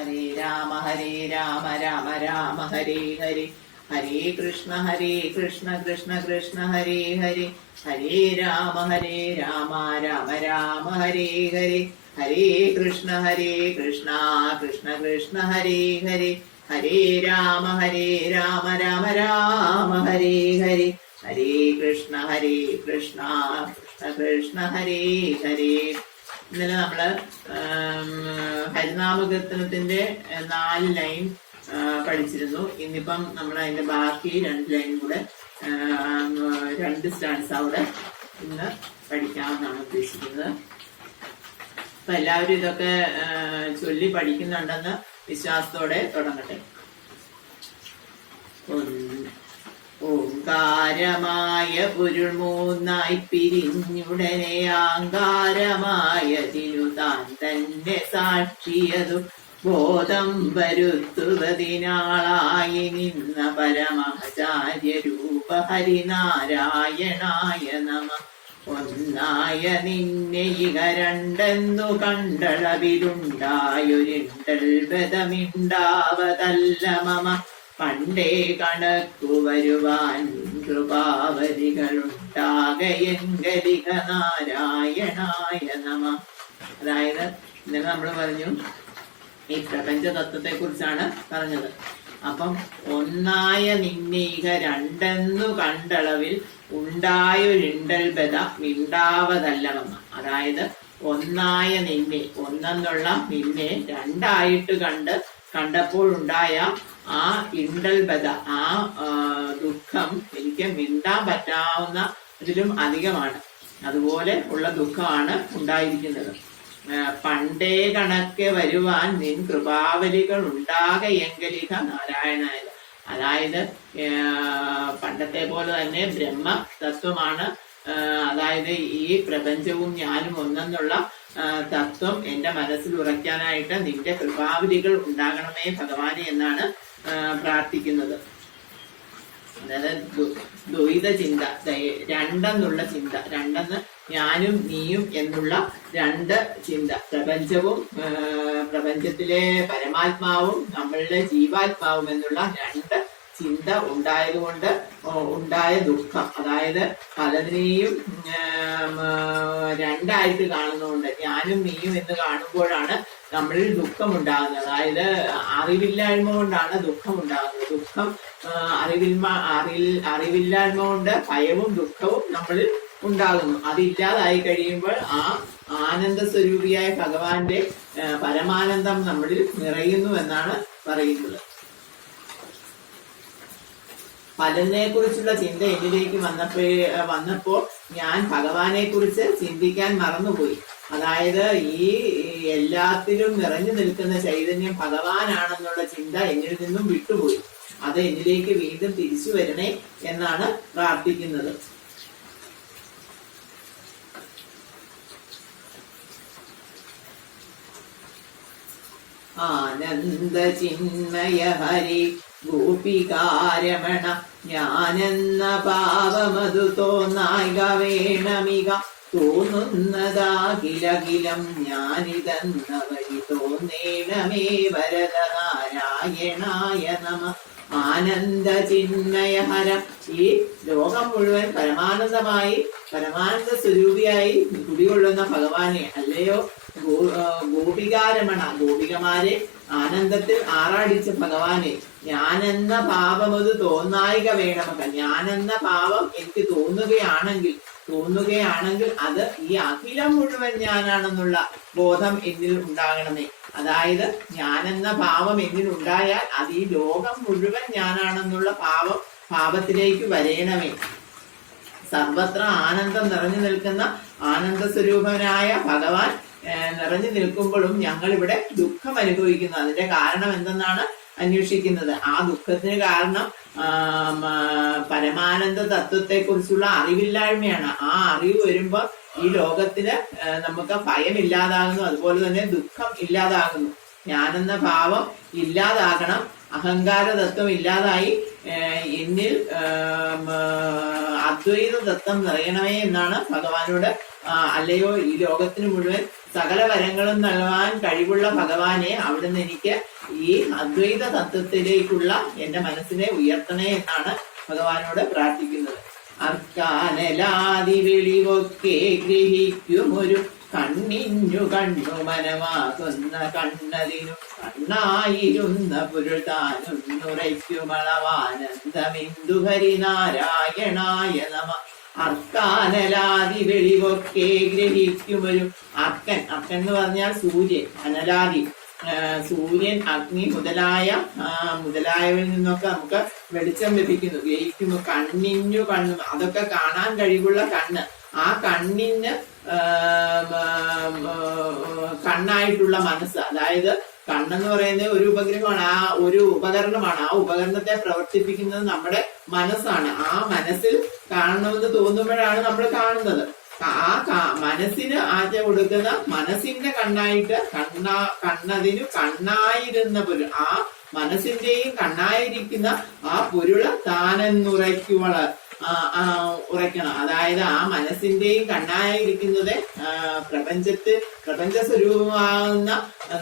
ഹരേ രാമ രാമ രാമ ഹരേ ഹരേ ഹരേ കൃഷ്ണ കൃഷ്ണ കൃഷ്ണ ഹരേ ഹരേ ഹരേ രാമ രാമ രാമ ഹരേ ഹരേ ഹരേ കൃഷ്ണ കൃഷ്ണ കൃഷ്ണ ഹരേ ഹരേ ഹരേ രാമ രാമ രാമ ഹരേ ഹരേ ഹരേ കൃഷ്ണ കൃഷ്ണ കൃഷ്ണ ഹരേ ഹരേ. ഇന്നലെ നമ്മള് ഹരിനാമകീർത്തനത്തിന്റെ 4 ലൈൻ പഠിച്ചിരുന്നു. ഇന്നിപ്പം നമ്മൾ അതിന്റെ ബാക്കി 2 ലൈൻ കൂടെ 2 സ്റ്റാൻസ് അവിടെ ഇന്ന് പഠിക്കാമെന്നാണ് ഉദ്ദേശിക്കുന്നത്. അപ്പൊ എല്ലാവരും ഇതൊക്കെ ചൊല്ലി പഠിക്കുന്നുണ്ടെന്ന് വിശ്വാസത്തോടെ തുടങ്ങട്ടെ. ഓംകാരമായ പൊരുൾ 3 പിരിഞ്ഞുടനെ ആങ്കാരമായ തിരുതാൻ തന്നെ സാക്ഷിയതു ബോധം വരുത്തുവതിനാളായി നിന്ന പരമാചാര്യ രൂപ ഹരിനാരായണായ നമ. ഒന്നായ നിന്നെ ഇക രണ്ടെന്നു കണ്ടളവിലുണ്ടായൊരിണ്ടൽ ബദമിണ്ടാവതല്ല മമ. പണ്ടേ കണക്കു വരുവാൻ കൃപാവലികളുണ്ടാകയെങ്കലിക നാരായണായ നമ. അതായത് ഇന്നലെ നമ്മൾ പറഞ്ഞു ഈ പ്രപഞ്ച തത്വത്തെ കുറിച്ചാണ് പറഞ്ഞത്. അപ്പം ഒന്നായ നിന്നീക രണ്ടെന്നു കണ്ടളവിൽ ഉണ്ടായൊരിണ്ടൽ ബദ മിണ്ടാവതല്ലമെന്ന്. അതായത് ഒന്നായ നിന്നെ, ഒന്നെന്നുള്ള നിന്നെ രണ്ടായിട്ട് കണ്ടപ്പോഴുണ്ടായ ആ ഇണ്ടൽ ബദ, ആ ദുഃഖം എനിക്ക് മിണ്ടാൻ പറ്റാവുന്ന ഇതിലും അധികമാണ്. അതുപോലെ ഉള്ള ദുഃഖമാണ് ഉണ്ടായിരിക്കുന്നത്. പണ്ടേ കണക്കെ വരുവാൻ നിൻ കൃപാവലികൾ ഉണ്ടാകയെങ്കലിക നാരായണായ. അതായത് പണ്ടത്തെ പോലെ തന്നെ ബ്രഹ്മ തത്വമാണ്. അതായത് ഈ പ്രപഞ്ചവും ഞാനും ഒന്നെന്നുള്ള തത്വം എന്റെ മനസ്സിൽ ഉറയ്ക്കാനായിട്ട് നിന്റെ കൃപാവലികൾ ഉണ്ടാകണമേ ഭഗവാനെ എന്നാണ് പ്രാർത്ഥിക്കുന്നത്. അതായത് ദ്വൈത ചിന്ത, രണ്ടെന്നുള്ള ചിന്ത, രണ്ടെന്ന് ഞാനും നീയും എന്നുള്ള 2 ചിന്ത, പ്രപഞ്ചത്തിലെ പരമാത്മാവും നമ്മളുടെ ജീവാത്മാവും എന്നുള്ള 2 ചിന്ത ഉണ്ടായതുകൊണ്ട് ഉണ്ടായ ദുഃഖം. അതായത് പലതിനെയും 2ആയിട്ട് കാണുന്നതുകൊണ്ട്, ഞാനും നീയും എന്ന് കാണുമ്പോഴാണ് നമ്മളിൽ ദുഃഖം ഉണ്ടാകുന്നത്. അതായത് അറിവില്ലായ്മ കൊണ്ടാണ് ദുഃഖം ഉണ്ടാകുന്നത്. ദുഃഖം അറിവില്ലായ്മ കൊണ്ട് ഭയവും ദുഃഖവും നമ്മളിൽ ഉണ്ടാകുന്നു. അതില്ലാതായി കഴിയുമ്പോൾ ആ ആനന്ദ സ്വരൂപിയായ ഭഗവാന്റെ പരമാനന്ദം നമ്മളിൽ നിറയുന്നു എന്നാണ് പറയുന്നത്. ഫലനെ കുറിച്ചുള്ള ചിന്ത എന്നിലേക്ക് വന്നപ്പോൾ ഞാൻ ഭഗവാനെ കുറിച്ച് ചിന്തിക്കാൻ മറന്നുപോയി. അതായത് ഈ എല്ലാത്തിലും നിറഞ്ഞു നിൽക്കുന്ന ചൈതന്യം ഭഗവാനാണെന്നുള്ള ചിന്ത എന്നിൽ നിന്നും വിട്ടുപോയി. അത് എന്നിലേക്ക് വീണ്ടും തിരിച്ചു വരണേ എന്നാണ് പ്രാർത്ഥിക്കുന്നത്. ആനന്ദ ചിന്മയ ഹരി ഗോപികാരമണ ഞാനെന്ന പാവമതു തോന്നായിക വേണമിക. തോന്നുന്നതാകിലകിലം ഞാനിതെന്ന വഴി തോന്നേണമേ വരദ നാരായണായ നമ. ആനന്ദ ചിന്മയ ഹര, ഈ ലോകം മുഴുവൻ പരമാനന്ദ സ്വരൂപിയായി കുടികൊള്ളുന്ന ഭഗവാനെ, അല്ലയോ ഗോപികാരമണ, ഗോപികമാരെ ആനന്ദത്തിൽ ആറാടിച്ച ഭഗവാനെ, ഞാനെന്ന പാപമത് തോന്നായിക വേണമക. ഞാനെന്ന പാപം എനിക്ക് തോന്നുകയാണെങ്കിൽ അത് ഈ അഖിലം മുഴുവൻ ഞാനാണെന്നുള്ള ബോധം എന്നിൽ ഉണ്ടാകണമേ. അതായത് ഞാനെന്ന പാപം എന്നിൽ ഉണ്ടായാൽ അത് ഈ ലോകം മുഴുവൻ ഞാനാണെന്നുള്ള പാപത്തിലേക്ക് വരേണമേ. സർവത്ര ആനന്ദം നിറഞ്ഞു നിൽക്കുന്ന ആനന്ദ സ്വരൂപനായ ഭഗവാൻ നിറഞ്ഞു നിൽക്കുമ്പോഴും ഞങ്ങൾ ഇവിടെ ദുഃഖം അനുഭവിക്കുന്നു. അതിന്റെ കാരണം എന്തെന്നാണ് അന്വേഷിക്കുന്നത്. ആ ദുഃഖത്തിന് കാരണം പരമാനന്ദ തത്വത്തെ കുറിച്ചുള്ള അറിവില്ലായ്മയാണ്. ആ അറിവ് വരുമ്പോൾ ഈ ലോകത്തിന് നമുക്ക് ഭയം ഇല്ലാതാകുന്നു, അതുപോലെ തന്നെ ദുഃഖം ഇല്ലാതാകുന്നു. ഞാനെന്ന ഭാവം ഇല്ലാതാകണം, അഹങ്കാര തത്വം ഇല്ലാതായി എന്നിൽ അദ്വൈത തത്വം നിറയണമേ എന്നാണ് ഭഗവാനോട്, അല്ലയോ ഈ ലോകത്തിന് മുഴുവൻ സകല വരങ്ങളും നൽകാൻ കഴിവുള്ള ഭഗവാനെ അവിടുന്ന് എനിക്ക് ഈ അദ്വൈത തത്വത്തിലേക്കുള്ള എന്റെ മനസ്സിനെ ഉയർത്തണേ എന്നാണ് ഭഗവാനോട് പ്രാർത്ഥിക്കുന്നത്. അർക്കാനലാതി വെളിവൊക്കെ ഗ്രഹിക്കുമൊരു കണ്ണിഞ്ഞു കണ്ണു മനമാകുന്ന കണ്ണതിനു കണ്ണായിരുന്ന പൊരുൾ താനുറയ്ക്കുമളവാനന്ദമിന്ദു ഹരിനാരായണായ നമ. അർക്കാനലാതി വെളിവൊക്കെ ഗ്രഹിക്കുമൊരു അർക്കൻ എന്ന് പറഞ്ഞാൽ സൂര്യൻ, അനലാതി സൂര്യൻ, അഗ്നി മുതലായവയിൽ നിന്നൊക്കെ നമുക്ക് വെളിച്ചം ലഭിക്കുന്നു. ഗ്രഹിക്കുന്നു. കണ്ണിഞ്ഞു കണ്ണു, അതൊക്കെ കാണാൻ കഴിവുള്ള കണ്ണ്, ആ കണ്ണിന് കണ്ണായിട്ടുള്ള മനസ്സ്, അതായത് കണ്ണെന്ന് പറയുന്നത് ഒരു ഉപഗ്രഹമാണ്, ആ ഒരു ഉപകരണമാണ്. ആ ഉപകരണത്തെ പ്രവർത്തിപ്പിക്കുന്നത് നമ്മുടെ മനസ്സാണ്. ആ മനസ്സിൽ കാണണമെന്ന് തോന്നുമ്പോഴാണ് നമ്മൾ കാണുന്നത്. ആ മനസ്സിന് ആജ്ഞ കൊടുക്കുന്ന മനസ്സിന്റെ കണ്ണായിട്ട് കണ്ണതിനു കണ്ണായിരുന്ന പൊരുൾ, ആ മനസ്സിന്റെയും കണ്ണായിരിക്കുന്ന ആ പൊരുള് ഉറയ്ക്കണം. അതായത് ആ മനസ്സിന്റെയും കണ്ണായിരിക്കുന്നത് പ്രപഞ്ച സ്വരൂപമാകുന്ന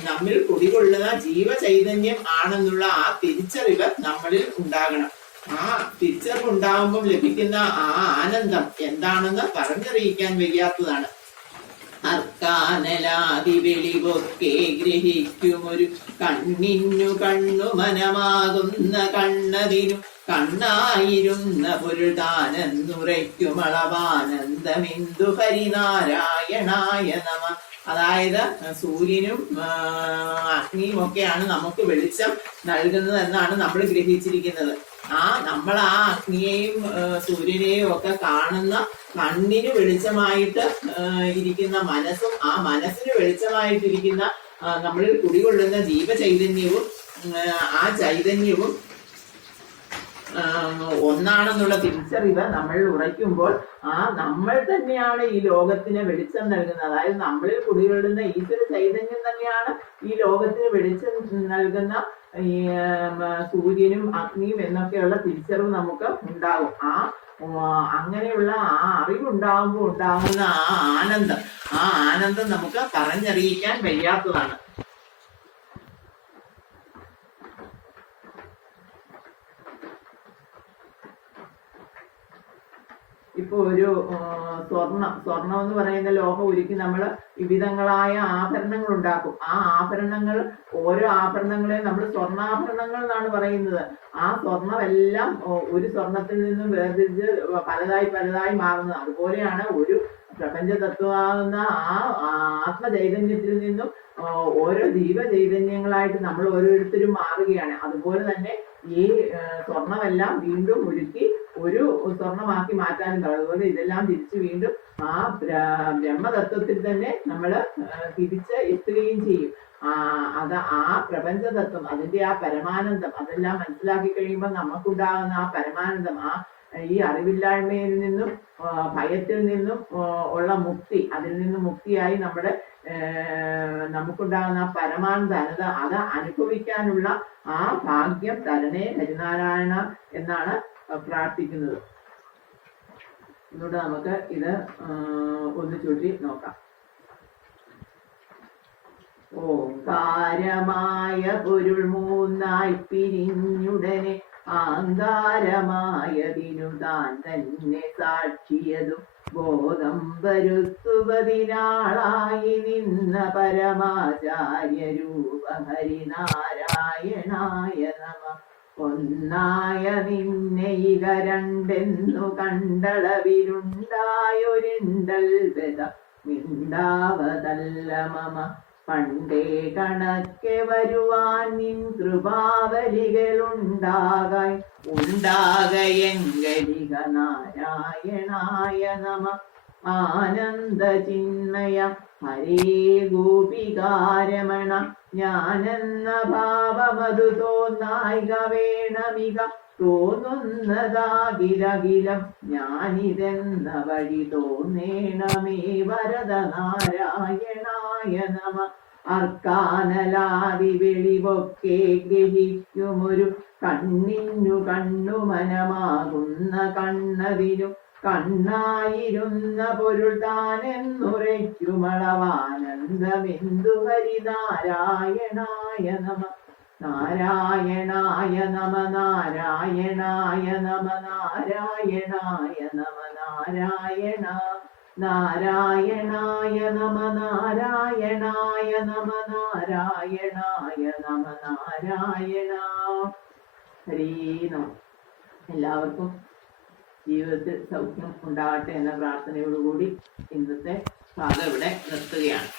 നമ്മിൽ കുടികൊള്ളുന്ന ജീവചൈതന്യം ആണെന്നുള്ള ആ തിരിച്ചറിവ് നമ്മളിൽ ഉണ്ടാകണം. ആ തിരിച്ചറിവ് ഉണ്ടാകുമ്പോൾ ലഭിക്കുന്ന ആ ആനന്ദം എന്താണെന്ന് പറഞ്ഞറിയിക്കാൻ വയ്യാത്തതാണ്. അർക്കാനലാതി വെളിവൊക്കെ ഗ്രഹിക്കുമൊരു കണ്ണിഞ്ഞു കണ്ണു മനമാകുന്ന കണ്ണതിനു കണ്ണായിരുന്ന പൊരുൾ താനെന്നുറയ്ക്കുമളവാനന്ദമിന്ദു ഹരിനാരായണായ നമ. അതായത് സൂര്യനും അഗ്നിയും ഒക്കെയാണ് നമുക്ക് വെളിച്ചം നൽകുന്നത് എന്നാണ് നമ്മൾ ഗ്രഹിച്ചിരിക്കുന്നത്. നമ്മൾ ആ അഗ്നിയെയും സൂര്യനെയും ഒക്കെ കാണുന്ന കണ്ണിന് വെളിച്ചമായിട്ട് ഇരിക്കുന്ന മനസ്സും, ആ മനസ്സിന് വെളിച്ചമായിട്ടിരിക്കുന്ന നമ്മളിൽ കുടികൊള്ളുന്ന ജീവചൈതന്യവും, ആ ചൈതന്യവും ഒന്നാണെന്നുള്ള തിരിച്ചറിവ് നമ്മൾ ഉറയ്ക്കുമ്പോൾ നമ്മൾ തന്നെയാണ് ഈ ലോകത്തിന് വെളിച്ചം നൽകുന്നത്. അതായത് നമ്മളിൽ കുടികൊള്ളുന്ന ഈശ്വര ചൈതന്യം തന്നെയാണ് ഈ ലോകത്തിന് വെളിച്ചം നൽകുന്ന ഈ സൂര്യനും അഗ്നിയും എന്നൊക്കെയുള്ള തിരിച്ചറിവ് നമുക്ക് ഉണ്ടാകും. അങ്ങനെയുള്ള ആ അറിവുണ്ടാകുമ്പോൾ ഉണ്ടാകുന്ന ആ ആനന്ദം നമുക്ക് പറഞ്ഞറിയിക്കാൻ വയ്യാത്തതാണ്. ഇപ്പൊ ഒരു സ്വർണം എന്ന് പറയുന്ന ലോഹം ഉരുക്കി നമ്മൾ വിവിധങ്ങളായ ആഭരണങ്ങൾ ഉണ്ടാക്കും. ആ ആഭരണങ്ങൾ, ഓരോ ആഭരണങ്ങളെയും നമ്മൾ സ്വർണ്ണാഭരണങ്ങൾ എന്നാണ് പറയുന്നത്. ആ സ്വർണ്ണമെല്ലാം ഒരു സ്വർണത്തിൽ നിന്നും വേർതിരിച്ച് പലതായി മാറുന്നത്. അതുപോലെയാണ് ഒരു പ്രപഞ്ച തത്വമാകുന്ന ആ ആത്മചൈതന്യത്തിൽ നിന്നും ഓരോ ജീവചൈതന്യങ്ങളായിട്ട് നമ്മൾ ഓരോരുത്തരും മാറുകയാണ്. അതുപോലെ തന്നെ ഈ സ്വർണമെല്ലാം വീണ്ടും ഉരുക്കി ഒരു സ്വർണമാക്കി മാറ്റാനും കഴിയും. അതുപോലെ ഇതെല്ലാം തിരിച്ച് വീണ്ടും ആ ബ്രഹ്മതത്വത്തിൽ തന്നെ നമ്മൾ തിരിച്ച് എത്തുകയും ചെയ്യും. ആ പ്രപഞ്ച തത്വം, അതിന്റെ ആ പരമാനന്ദം, അതെല്ലാം മനസ്സിലാക്കി കഴിയുമ്പോൾ നമുക്കുണ്ടാകുന്ന ആ പരമാനന്ദം, ഈ അറിവില്ലായ്മയിൽ നിന്നും ഭയത്തിൽ നിന്നും ഉള്ള മുക്തി, അതിൽ നിന്നും മുക്തിയായി നമുക്കുണ്ടാകുന്ന ആ പരമാനന്ദ അത് അനുഭവിക്കാനുള്ള ആ ഭാഗ്യം തരണേ ഹരിനാരായണ എന്നാണ് പ്രാർത്ഥിക്കുന്നത്. ഇതോടെ നമുക്ക് ഇത് ഒന്ന് ചൊല്ലി നോക്കാം. ഓംകാരമായ പൊരുൾ മൂന്നായി പിരിഞ്ഞുടനെ ആങ്കാരമായതിനു താൻ തന്നെ സാക്ഷിയതും ബോധം വരുത്തുവതിനാളായി നിന്ന പരമാചാര്യ രൂപ ഹരിനാരായണായ നമ. ഒന്നായ നിന്നെ ഇക രണ്ടെന്നു കണ്ടളവിലുണ്ടായൊരിണ്ടൽ വെത മിണ്ടാവതല്ല മമ. പണ്ടേ കണക്കെ വരുവാൻ നിൻ കൃപാവലികളുണ്ടാകയെങ്കലിക നാരായണായ നമ. ആനന്ദ ചിന്മയ ഹരേ ഗോപികാരമണ ഞാനെന്ന ഭാവമതു തോന്നായിക വേണമിക തോന്നുന്നതാകിലകിലം ഞാനിതെന്ന വഴി തോന്നേണമേ വരദ നാരായണായ നമ. അർക്കാനലാതി വെളിവൊക്കെ ഗ്രഹിക്കുമൊരു കണ്ണിഞ്ഞു കണ്ണു മനമാകുന്ന കണ്ണതിനു കണ്ണായിരുന്ന പൊരുൾ താനെന്നുറയ്ക്കുമളവാനന്ദമെന്തു ഹരിനാരായണായ നമ. നാരായണായ നമ നാരായണായ നമ നാരായണായ നമ നാരായണ നാരായണായ നമ നാരായണായ നമ നാരായണായ നമ നാരായണ. ഹരി നമ. എല്ലാവർക്കും ജീവിതത്തിൽ സൗഖ്യം ഉണ്ടാകട്ടെ എന്ന പ്രാർത്ഥനയോടുകൂടി ഇന്നത്തെ ഭാഗം ഇവിടെ നിർത്തുകയാണ്.